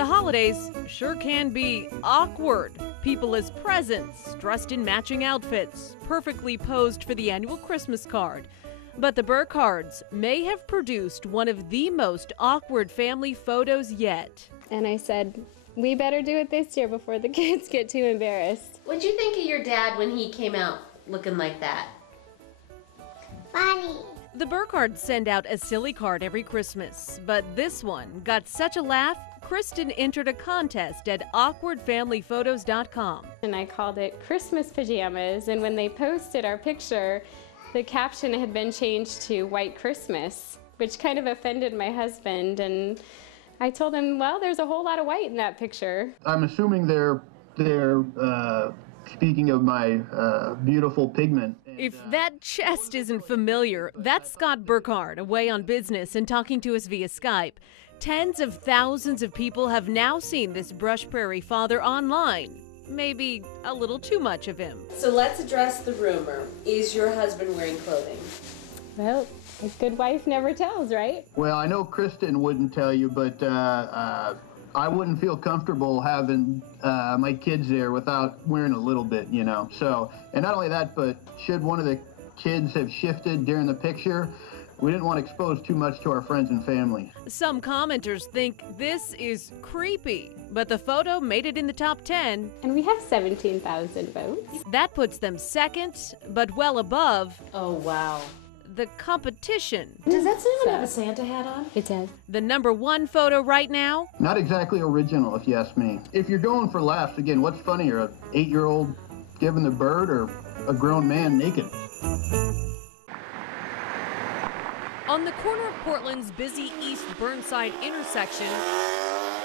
The holidays sure can be awkward. People as presents, dressed in matching outfits, perfectly posed for the annual Christmas card. But the Burkhards may have produced one of the most awkward family photos yet. And I said, we better do it this year before the kids get too embarrassed. What'd you think of your dad when he came out looking like that? Funny. The Burkhards send out a silly card every Christmas, but this one got such a laugh, Kristen entered a contest at awkwardfamilyphotos.com. And I called it Christmas Pajamas, and when they posted our picture, the caption had been changed to White Christmas, which kind of offended my husband, and I told him, well, there's a whole lot of white in that picture. I'm assuming they're speaking of my beautiful pigment. If that chest isn't familiar, that's Scott Burkhard, away on business and talking to us via Skype. Tens of thousands of people have now seen this Brush Prairie father online. Maybe a little too much of him. So let's address the rumor. Is your husband wearing clothing? Well, a good wife never tells, right? Well, I know Kristen wouldn't tell you, but I wouldn't feel comfortable having my kids there without wearing a little bit, you know. So, and not only that, but should one of the kids have shifted during the picture, we didn't want to expose too much to our friends and family. Some commenters think this is creepy, but the photo made it in the top 10. And we have 17,000 votes. That puts them second, but well above Oh, wow. the competition. Does that someone have a Santa hat on? It does. The #1 photo right now? Not exactly original, if you ask me. If you're going for laughs, again, what's funnier, a 8-year-old giving the bird or a grown man naked? On the corner of Portland's busy East Burnside intersection,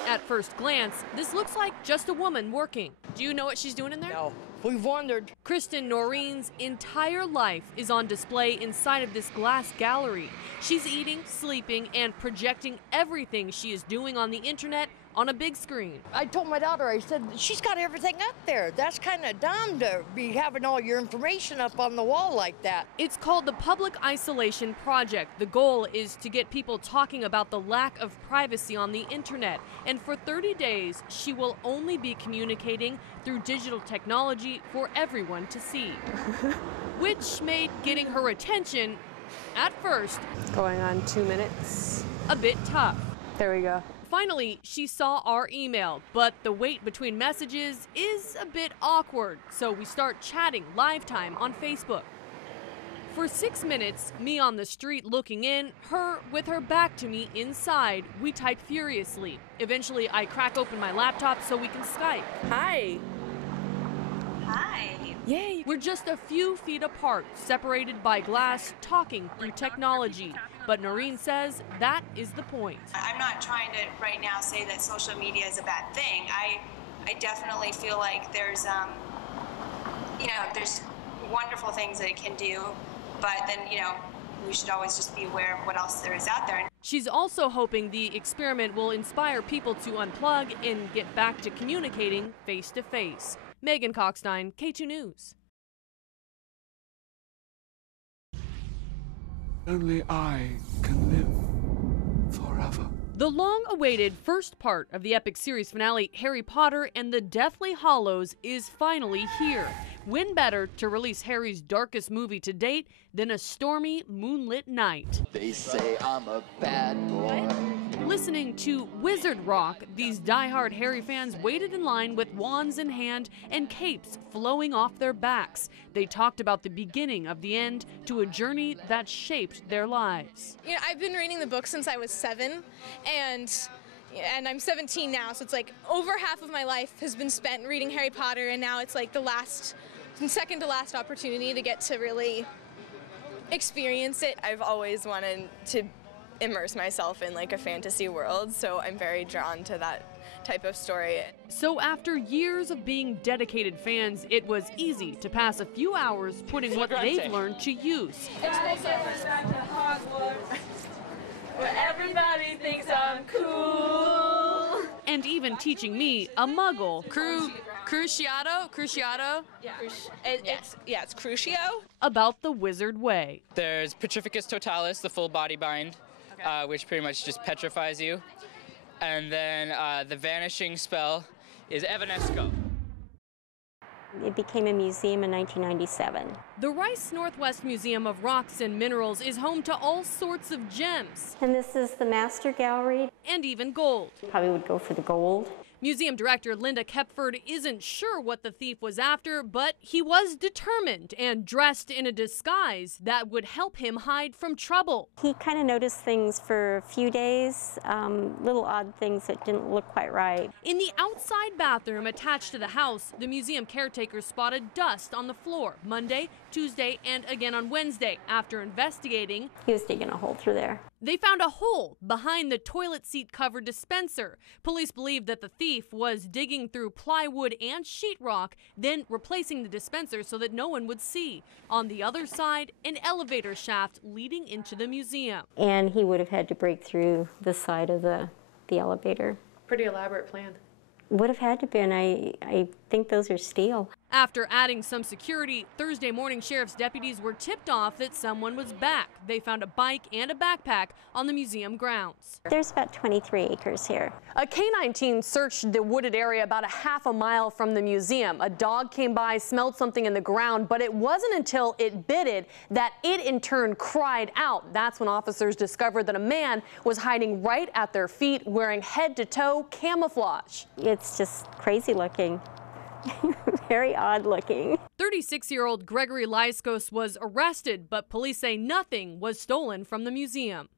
at first glance, this looks like just a woman working. Do you know what she's doing in there? No, we've wondered. Kristen Noreen's entire life is on display inside of this glass gallery. She's eating, sleeping, and projecting everything she is doing on the internet on a big screen. I told my daughter, I said, she's got everything up there. That's kind of dumb to be having all your information up on the wall like that. It's called the Public Isolation Project. The goal is to get people talking about the lack of privacy on the internet. And for 30 days, she will only be communicating through digital technology for everyone to see. Which made getting her attention, at first, Going on 2 minutes. a bit tough. There we go. Finally, she saw our email, but the wait between messages is a bit awkward, so we start chatting live time on Facebook. For 6 minutes, me on the street looking in, her with her back to me inside, we type furiously. Eventually, I crack open my laptop so we can Skype. Hi. Hi. Yay! We're just a few feet apart, separated by glass, talking through technology. But Noreen says that is the point. I'm not trying to right now say that social media is a bad thing. I definitely feel like there's there's wonderful things that it can do, but then, we should always just be aware of what else there is out there. She's also hoping the experiment will inspire people to unplug and get back to communicating face to face. Megan Cockstein, KATU News. Only I can live forever. The long-awaited first part of the epic series finale, Harry Potter and the Deathly Hallows, is finally here. When better to release Harry's darkest movie to date than a stormy, moonlit night? They say I'm a bad boy. Listening to Wizard Rock, these die-hard Harry fans waited in line with wands in hand and capes flowing off their backs. They talked about the beginning of the end to a journey that shaped their lives. I've been reading the book since I was 7, and I'm 17 now, so it's like over half of my life has been spent reading Harry Potter, and now it's like the second to last opportunity to get to really experience it. I've always wanted to immerse myself in like a fantasy world, so I'm very drawn to that type of story. So after years of being dedicated fans, it was easy to pass a few hours putting what they've learned to use. Where everybody thinks I'm cool. And even teaching me, a muggle, Cruciato? Yeah. It's Crucio. About the wizard way. There's Petrificus Totalis, the full body bind, which pretty much just petrifies you. And then the vanishing spell is Evanesco. It became a museum in 1997. The Rice Northwest Museum of Rocks and Minerals is home to all sorts of gems. And this is the master gallery. And even gold. Probably would go for the gold. Museum director Linda Kepford isn't sure what the thief was after, but he was determined and dressed in a disguise that would help him hide from trouble. He kind of noticed things for a few days, little odd things that didn't look quite right. In the outside bathroom attached to the house, the museum caretaker spotted dust on the floor Monday, Tuesday, and again on Wednesday. After investigating, he was digging a hole through there. They found a hole behind the toilet seat cover dispenser. Police believe that the thief was digging through plywood and sheetrock, then replacing the dispenser so that no one would see. On the other side, an elevator shaft leading into the museum. And he would have had to break through the side of the elevator. Pretty elaborate plan. Would have had to been. I think those are steel. After adding some security, Thursday morning sheriff's deputies were tipped off that someone was back. They found a bike and a backpack on the museum grounds. There's about 23 acres here. A K-9 team searched the wooded area about a half a mile from the museum. A dog came by, smelled something in the ground, but it wasn't until it bitted that it in turn cried out. That's when officers discovered that a man was hiding right at their feet wearing head-to-toe camouflage. It's just crazy looking. Very odd looking. 36-year-old Gregory Lyskos was arrested, but police say nothing was stolen from the museum.